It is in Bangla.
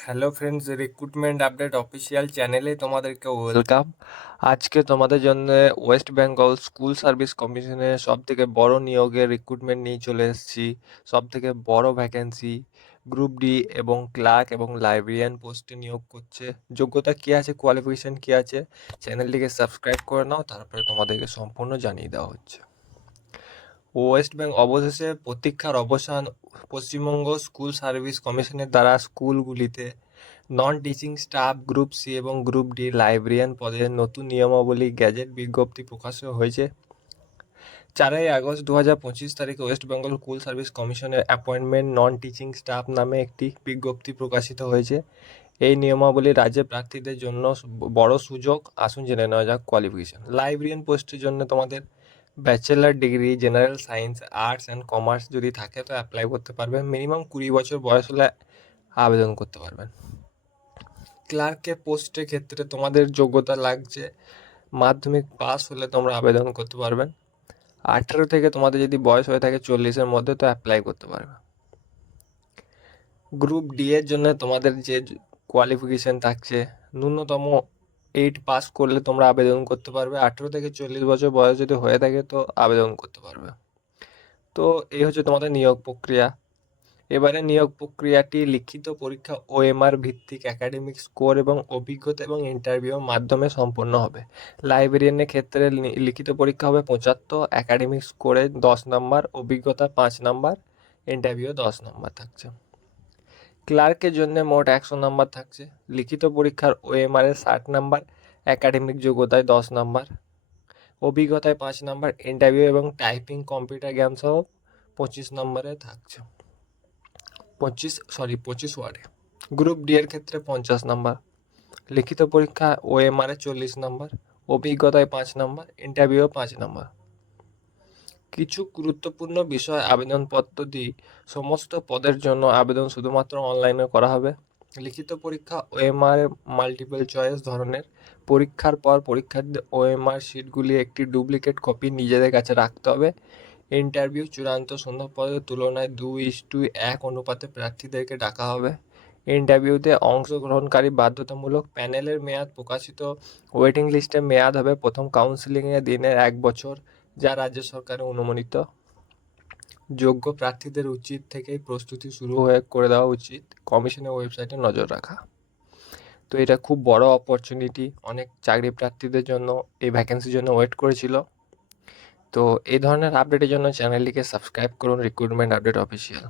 Hello friends, recruitment update official চ্যানেলে তোমাদেরকে ওয়েলকাম। আজকে তোমাদের জন্য ওয়েস্ট বেঙ্গল স্কুল সার্ভিস কমিশনের সব থেকে বড় নিয়োগের রিক্রুটমেন্ট নিয়ে চলে এসেছি। সব থেকে বড় ভ্যাকেন্সি গ্রুপ ডি এবং ক্লার্ক এবং লাইব্রেরিয়ান পোস্টে নিয়োগ করছে। যোগ্যতা কী আছে, কোয়ালিফিকেশান কী আছে, চ্যানেলটিকে সাবস্ক্রাইব করে নাও, তারপরে তোমাদেরকে সম্পূর্ণ জানিয়ে দেওয়া হচ্ছে। ওয়েস্ট বেঙ্গল অবশেষে প্রতীক্ষার অবসান। পশ্চিমবঙ্গ স্কুল সার্ভিস কমিশনের দ্বারা স্কুলগুলিতে non teaching staff group C এবং গ্রুপ ডি লাইব্রেরিয়ান পদের নতুন নিয়মাবলী গ্যাজেট বিজ্ঞপ্তি প্রকাশিত হয়েছে। 4 আগস্ট 2025 তারিখে ওয়েস্ট বেঙ্গল স্কুল সার্ভিস কমিশনের অ্যাপয়েন্টমেন্ট নন টিচিং স্টাফ নামে একটি বিজ্ঞপ্তি প্রকাশিত হয়েছে। এই নিয়মাবলী রাজ্যের প্রার্থীদের জন্য বড় সুযোগ। আসুন জেনে নেওয়া যাক কোয়ালিফিকেশন। লাইব্রেরিয়ান পোস্টের জন্য তোমাদের bachelor degree general science, arts and commerce যদি থাকে তো অ্যাপ্লাই করতে পারবেন। মিনিমাম 20 বছর বয়স হলে আবেদন করতে পারবেন। ক্লার্কের পোস্টের ক্ষেত্রে তোমাদের যোগ্যতা লাগছে মাধ্যমিক পাস হলে তোমরা আবেদন করতে পারবেন। 18 থেকে তোমাদের যদি বয়স হয়ে থাকে 40-এর মধ্যে তো অ্যাপ্লাই করতে পারবে। গ্রুপ ডি এর জন্য তোমাদের যে কোয়ালিফিকেশান থাকছে, ন্যূনতম 8 পাস করলে তোমরা আবেদন করতে পারবে। 18 থেকে 40 বছর বয়স যদি হয়ে থাকে তো আবেদন করতে পারবে। তো এই হচ্ছে তোমাদের নিয়োগ প্রক্রিয়া। এবারে নিয়োগ প্রক্রিয়াটি লিখিত পরীক্ষা ওএমআর ভিত্তিক একাডেমিক স্কোর এবং অভিজ্ঞতা এবং ইন্টারভিউর মাধ্যমে সম্পন্ন হবে। লাইব্রেরিয়ানের ক্ষেত্রে লিখিত পরীক্ষা হবে 75, একাডেমিক স্কোরে 10 নম্বর, অভিজ্ঞতা 5 নম্বর, ইন্টারভিউ 10 নম্বর থাকছে। ক্লার্কের জন্য মোট 100 নম্বর থাকছে। লিখিত পরীক্ষার ওএমআরে 60 নম্বর, একাডেমিক যোগ্যতায় 10 নম্বর, অভিজ্ঞতায় 5 নম্বর, ইন্টারভিউ এবং টাইপিং কম্পিউটার জ্ঞান সহ 25 নম্বরে থাকছে। 25 ওয়ার্ডে। গ্রুপ ডি এর ক্ষেত্রে 50 নম্বর, লিখিত পরীক্ষা ওএমআরে 40 নম্বর, অভিজ্ঞতায় 5 নম্বর, ইন্টারভিউ 5 নম্বর। কিছু গুরুত্বপূর্ণ বিষয় আবেদনপত্র দিই। সমস্ত পদের জন্য আবেদন শুধুমাত্র অনলাইনে করা হবে। লিখিত পরীক্ষা ওএমআর মাল্টিপল চয়েস ধরনের। পরীক্ষার পর পরীক্ষার্থীদের ওএমআর শিটগুলি একটি ডুপ্লিকেট কপি নিজেদের কাছে রাখতে হবে। ইন্টারভিউ চূড়ান্ত সন্দেহপত্রের তুলনায় 2:1 অনুপাতে প্রার্থীদেরকে ডাকা হবে। ইন্টারভিউতে অংশগ্রহণকারী বাধ্যতামূলক। প্যানেলের মেয়াদ প্রকাশিত। ওয়েটিং লিস্টের মেয়াদ হবে প্রথম কাউন্সিলিংয়ের দিনের 1 বছর, যা রাজ্য সরকারের অনুমোদিত। যোগ্য প্রার্থীদের উচিত থেকেই প্রস্তুতি শুরু করে দেওয়া উচিত। কমিশনের ওয়েবসাইটে নজর রাখা। তো এটা খুব বড় অপরচুনিটি, অনেক চাকরি প্রার্থীদের জন্য এই ভ্যাকেন্সির জন্য ওয়েট করেছিল। তো এই ধরনের আপডেটের জন্য চ্যানেলটিকে সাবস্ক্রাইব করুন, রিক্রুটমেন্ট আপডেট অফিসিয়াল।